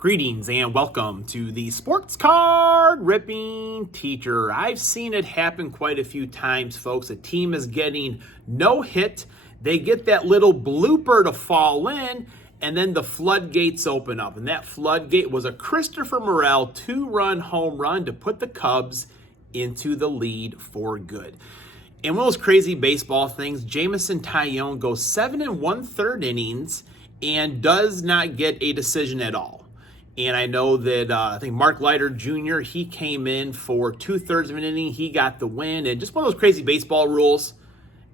Greetings and welcome to the Sports Card Ripping Teacher. I've seen it happen quite a few times, folks. A team is getting no hit. They get that little blooper to fall in, and then the floodgates open up. And that floodgate was a Christopher Morel 2-run home run to put the Cubs into the lead for good. And one of those crazy baseball things, Jameson Taillon goes 7 1/3 innings and does not get a decision at all. And I know that I think Mark Leiter Jr., he came in for 2/3 of an inning. He got the win. And just one of those crazy baseball rules.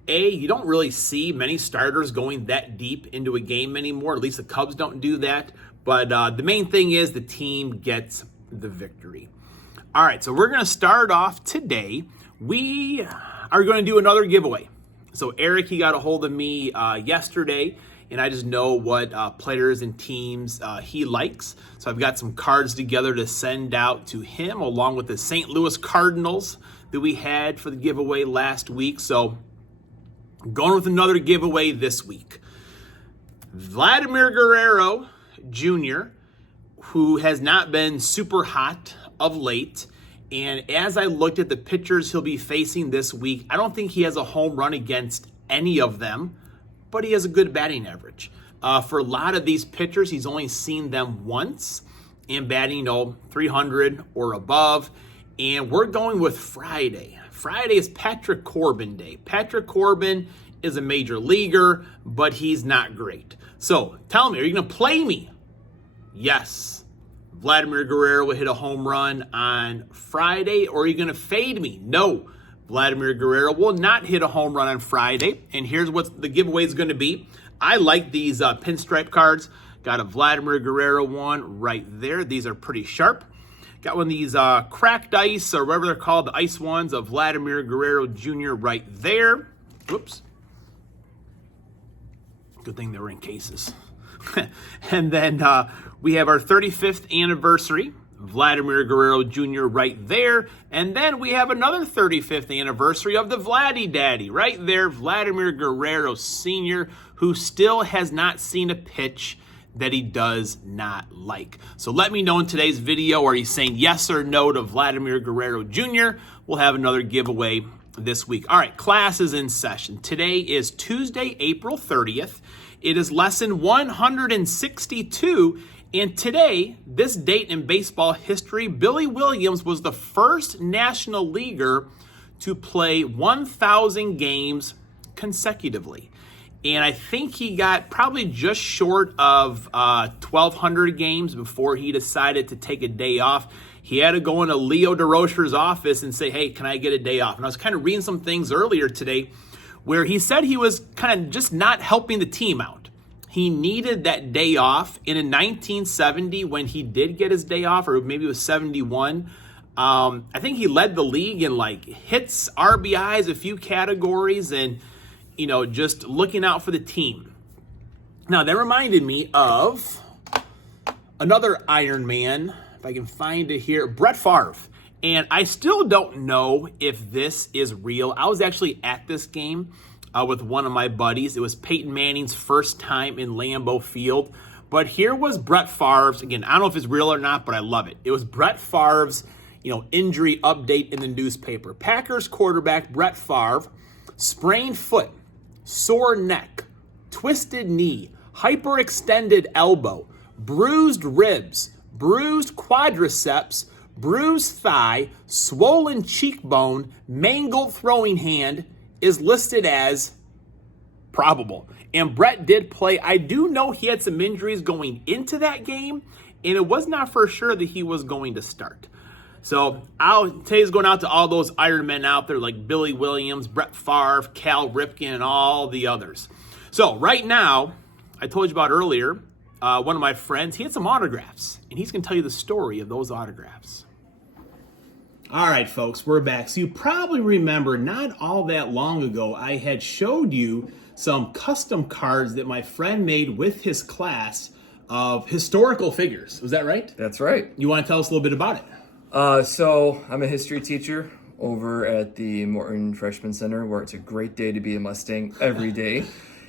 You don't really see many starters going that deep into a game anymore. At least the Cubs don't do that. But the main thing is the team gets the victory. All right, so we're going to start off today. We are going to do another giveaway. So Eric, he got a hold of me yesterday, and I just know what players and teams he likes. So I've got some cards together to send out to him, along with the St. Louis Cardinals that we had for the giveaway last week. So going with another giveaway this week. Vladimir Guerrero Jr., who has not been super hot of late. And as I looked at the pitchers he'll be facing this week, I don't think he has a home run against any of them, but he has a good batting average. For a lot of these pitchers, he's only seen them once and batting, 300 or above. And we're going with Friday. Friday is Patrick Corbin Day. Patrick Corbin is a major leaguer, but he's not great. So tell me, are you going to play me? Yes. Vladimir Guerrero will hit a home run on Friday, or are you going to fade me? No. Vladimir Guerrero will not hit a home run on Friday. And here's what the giveaway is going to be. I like these pinstripe cards. Got a Vladimir Guerrero one right there. These are pretty sharp. Got one of these cracked ice, or whatever they're called, the ice ones of Vladimir Guerrero Jr. right there. Whoops. Good thing they were in cases. And then we have our 35th anniversary, Vladimir Guerrero Jr. right there. And then we have another 35th anniversary of the Vladdy Daddy right there, Vladimir Guerrero Sr., who still has not seen a pitch that he does not like. So let me know in today's video, are you saying yes or no to Vladimir Guerrero Jr.? We'll have another giveaway this week. All right, class is in session. Today is Tuesday, April 30th. It is lesson 162. And today, this date in baseball history, Billy Williams was the first National Leaguer to play 1,000 games consecutively. And I think he got probably just short of 1,200 games before he decided to take a day off. He had to go into Leo DeRocher's office and say, hey, can I get a day off? And I was kind of reading some things earlier today where he said he was kind of just not helping the team out. He needed that day off. And in 1970, when he did get his day off, or maybe it was 71, I think he led the league in like hits, RBIs, a few categories, and just looking out for the team. Now, that reminded me of another Iron Man, if I can find it here, Brett Favre. And I still don't know if this is real. I was actually at this game with one of my buddies. It was Peyton Manning's first time in Lambeau Field. But here was Brett Favre's, again, I don't know if it's real or not, but I love it. It was Brett Favre's, injury update in the newspaper. Packers quarterback Brett Favre, sprained foot, sore neck, twisted knee, hyperextended elbow, bruised ribs, bruised quadriceps, bruised thigh, swollen cheekbone, mangled throwing hand, is listed as probable. And Brett did play. I do know he had some injuries going into that game, and it was not for sure that he was going to start. So today's going out to all those Iron Men out there like Billy Williams, Brett Favre, Cal Ripken, and all the others. So right now, I told you about earlier, one of my friends, he had some autographs, and he's going to tell you the story of those autographs. All right, folks, we're back. So you probably remember not all that long ago, I had showed you some custom cards that my friend made with his class of historical figures. Was that right? That's right. You want to tell us a little bit about it? So I'm a history teacher over at the Morton Freshman Center, where it's a great day to be a Mustang every day.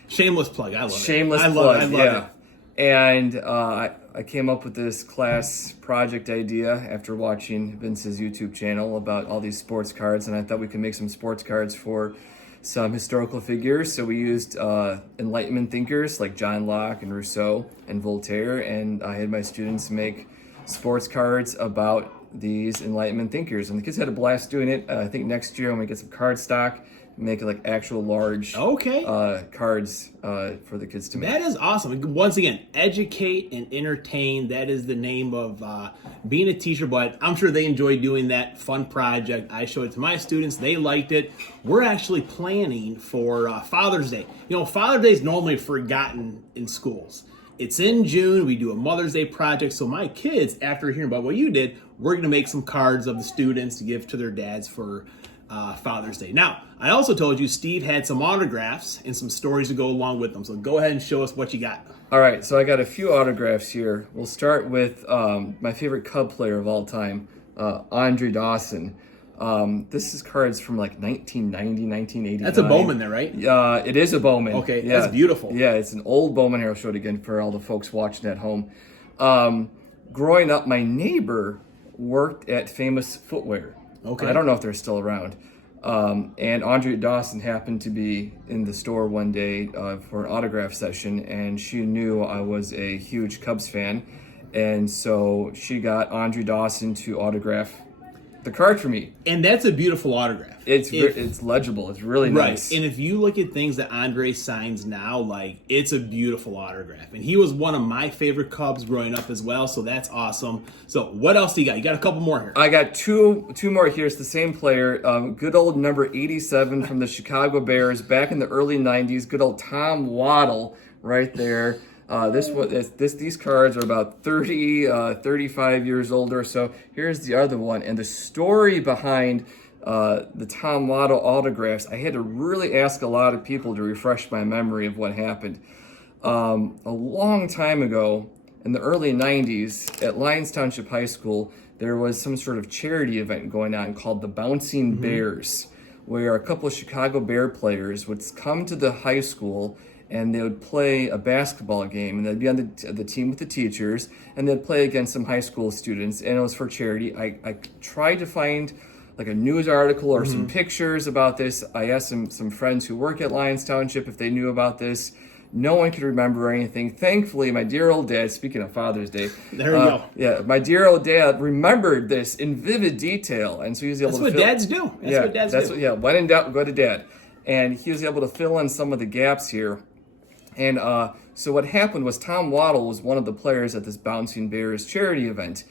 Shameless plug. I love it. Shameless I plug. love Yeah. it. And I came up with this class project idea after watching Vince's YouTube channel about all these sports cards, and I thought we could make some sports cards for some historical figures. So we used Enlightenment thinkers like John Locke and Rousseau and Voltaire, and I had my students make sports cards about these Enlightenment thinkers, and the kids had a blast doing it. I think next year when we get some card stock, make it like actual large cards for the kids to make. That is awesome. Once again, educate and entertain. That is the name of being a teacher, but I'm sure they enjoy doing that fun project. I showed it to my students. They liked it. We're actually planning for Father's Day. You know, Father's Day is normally forgotten in schools. It's in June. We do a Mother's Day project. So my kids, after hearing about what you did, we're going to make some cards of the students to give to their dads for Father's Day. Now, I also told you Steve had some autographs and some stories to go along with them. So go ahead and show us what you got. All right, so I got a few autographs here. We'll start with my favorite Cub player of all time, Andre Dawson. This is cards from like 1990, 1989. That's a Bowman there, right? It is a Bowman. Okay, yeah. That's beautiful. Yeah, it's an old Bowman here. I'll show it again for all the folks watching at home. Growing up, my neighbor worked at Famous Footwear. Okay. I don't know if they're still around. And Andre Dawson happened to be in the store one day for an autograph session, and she knew I was a huge Cubs fan. And so she got Andre Dawson to autograph the card for me. And that's a beautiful autograph. It's legible. It's really nice. Right. And if you look at things that Andre signs now, like, it's a beautiful autograph. And he was one of my favorite Cubs growing up as well, so that's awesome. So what else do you got? You got a couple more here. I got two more here. It's the same player. Good old number 87 from the Chicago Bears back in the early 90s. Good old Tom Waddle right there. These cards are about 35 years older. So here's the other one. And the story behind the Tom Waddle autographs, I had to really ask a lot of people to refresh my memory of what happened. A long time ago, in the early 90s, at Lyons Township High School, there was some sort of charity event going on called the Bouncing Bears, where a couple of Chicago Bear players would come to the high school and they would play a basketball game, and they'd be on the team with the teachers, and they'd play against some high school students, and it was for charity. I tried to find like a news article or some pictures about this. I asked some friends who work at Lyons Township if they knew about this. No one could remember anything. Thankfully, my dear old dad, speaking of Father's Day. There you go. Yeah, my dear old dad remembered this in vivid detail, and so he was able That's to what dads do. That's what dads do. When in doubt, go to dad. And he was able to fill in some of the gaps here. And so what happened was Tom Waddle was one of the players at this Bouncing Bears charity event.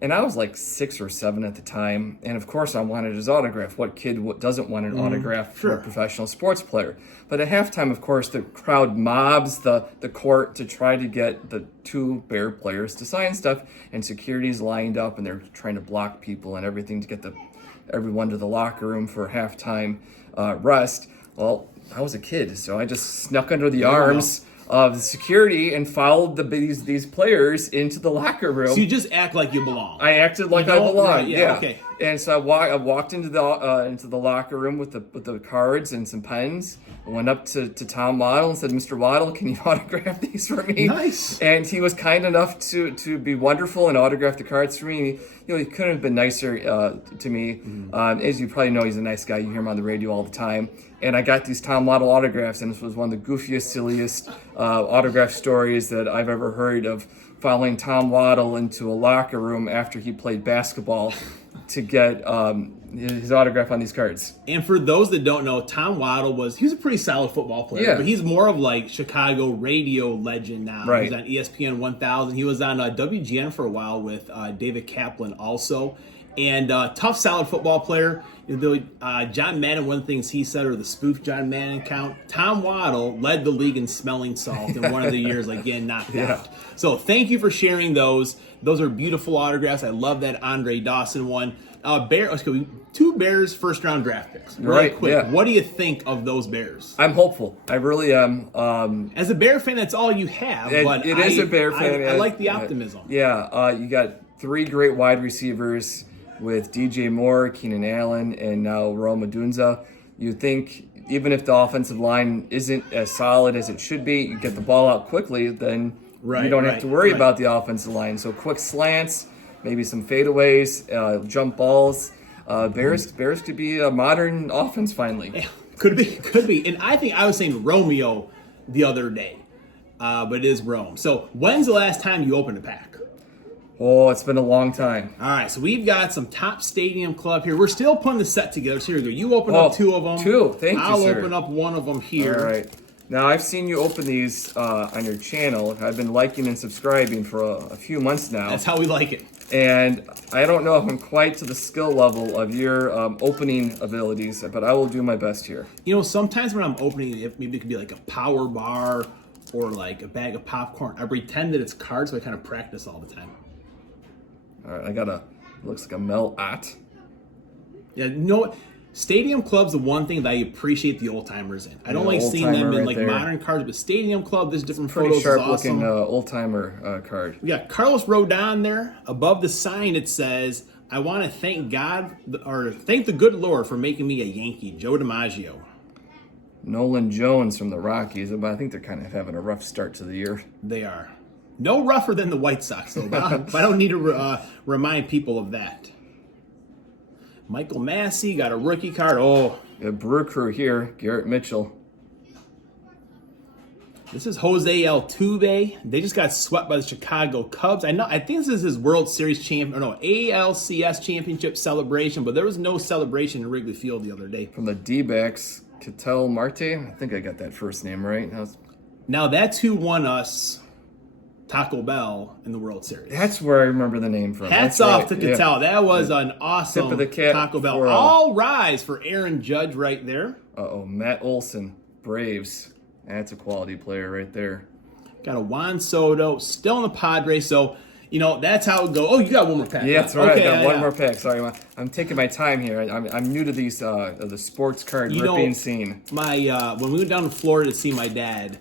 And I was like 6 or 7 at the time. And of course I wanted his autograph. What kid doesn't want an autograph for a professional sports player? But at halftime, of course, the crowd mobs the court to try to get the 2 Bear players to sign stuff. And security's lined up and they're trying to block people and everything to get everyone to the locker room for halftime rest. Well, I was a kid, so I just snuck under the arms of the security and followed these players into the locker room. So you just act like you belong. I acted like I belonged. Right, yeah. Okay. And so I walked into the locker room with the cards and some pens. I went up to Tom Waddle and said, "Mr. Waddle, can you autograph these for me?" Nice. And he was kind enough to be wonderful and autograph the cards for me. He couldn't have been nicer to me. As you probably know, he's a nice guy. You hear him on the radio all the time. And I got these Tom Waddle autographs, and this was one of the goofiest, silliest autograph stories that I've ever heard of, following Tom Waddle into a locker room after he played basketball to get his autograph on these cards. And for those that don't know, Tom Waddle was a pretty solid football player, but he's more of like Chicago radio legend now. Right. He's on ESPN 1000. He was on WGN for a while with David Kaplan also. And tough, solid football player. John Madden, one of the things he said, or the spoof John Madden account, Tom Waddle led the league in smelling salt in one of the years, again, knocked out. So thank you for sharing those. Those are beautiful autographs. I love that Andre Dawson one. 2 Bears first-round draft picks. Really quick. Yeah. What do you think of those Bears? I'm hopeful. I really am. As a Bear fan, that's all you have. But it is a Bear fan. I like the optimism. You got 3 great wide receivers with DJ Moore, Keenan Allen, and now Rome Odunze. You think even if the offensive line isn't as solid as it should be, you get the ball out quickly, then Right, you don't have right, to worry right. about the offensive line. So quick slants, maybe some fadeaways, jump balls. Bears could be a modern offense finally. Yeah, could be. And I think I was saying Romeo the other day, but it is Rome. So when's the last time you opened a pack? Oh, it's been a long time. All right, so we've got some Top Stadium Club here. We're still putting the set together. So here we go. You open up two of them. Two. Thank you, I'll sir. open up one of them here. All right. Now, I've seen you open these on your channel. I've been liking and subscribing for a few months now. That's how we like it. And I don't know if I'm quite to the skill level of your opening abilities, but I will do my best here. You know, sometimes when I'm opening it, maybe it could be like a power bar or like a bag of popcorn. I pretend that it's cards, so I kind of practice all the time. All right, I got looks like a Mel Ott. Yeah, you know what? Stadium Club's the one thing that I appreciate the old timers in. I don't like seeing old-timer them in right like there. modern cards, but Stadium Club, there's different Pretty photos. sharp is awesome. looking old timer card. We got Carlos Rodon there. Above the sign, it says, "I want to thank God or thank the good Lord for making me a Yankee." Joe DiMaggio. Nolan Jones from the Rockies, but I think they're kind of having a rough start to the year. They are no rougher than the White Sox, though. But I don't need to remind people of that. Michael Massey got a rookie card. Oh, The Brew Crew here, Garrett Mitchell. this is Jose Altuve. They just got swept by the Chicago Cubs. I think this is his World Series ALCS championship celebration, but there was no celebration in Wrigley Field the other day. From the D-backs, Ketel Marte. I think I got that first name right. Now that's who won us Taco Bell in the World Series. That's where I remember the name from. Hats That's off right. to Cattell. That was an awesome Tip of the cap Taco Bell. for, All rise for Aaron Judge right there. Uh-oh, Matt Olson, Braves. That's a quality player right there. Got a Juan Soto, still in the Padres. So, you know, that's how it goes. Oh, you got one more pack. Yeah, that's right. Okay, I got one more pack. Sorry, I'm taking my time here. I'm new to these the sports card ripping scene. My when we went down to Florida to see my dad,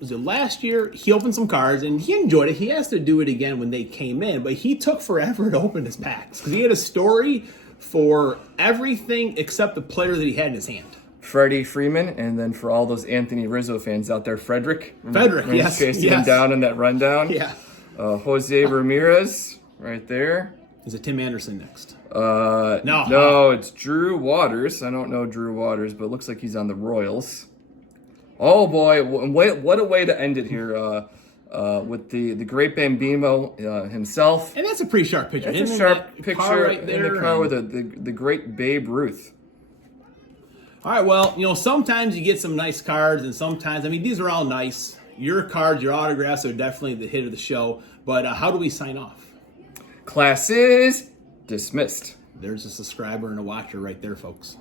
was it last year? He opened some cards and he enjoyed it. He has to do it again when they came in, but he took forever to open his packs because he had a story for everything except the player that he had in his hand. Freddie Freeman, and then for all those Anthony Rizzo fans out there, Frederick. Frederick, When he's yes, chasing him yes. down in that rundown. Yeah. Jose Ramirez, right there. Is it Tim Anderson next? No, it's Drew Waters. I don't know Drew Waters, but it looks like he's on the Royals. Oh boy, what a way to end it here with the great Bambino himself. And that's a pretty sharp picture. That's Him a in sharp that picture car right in there, the car and- with the great Babe Ruth. All right, well, you know, sometimes you get some nice cards, and sometimes, I mean, these are all nice. Your cards, your autographs are definitely the hit of the show. But how do we sign off? Class is dismissed. There's a subscriber and a watcher right there, folks.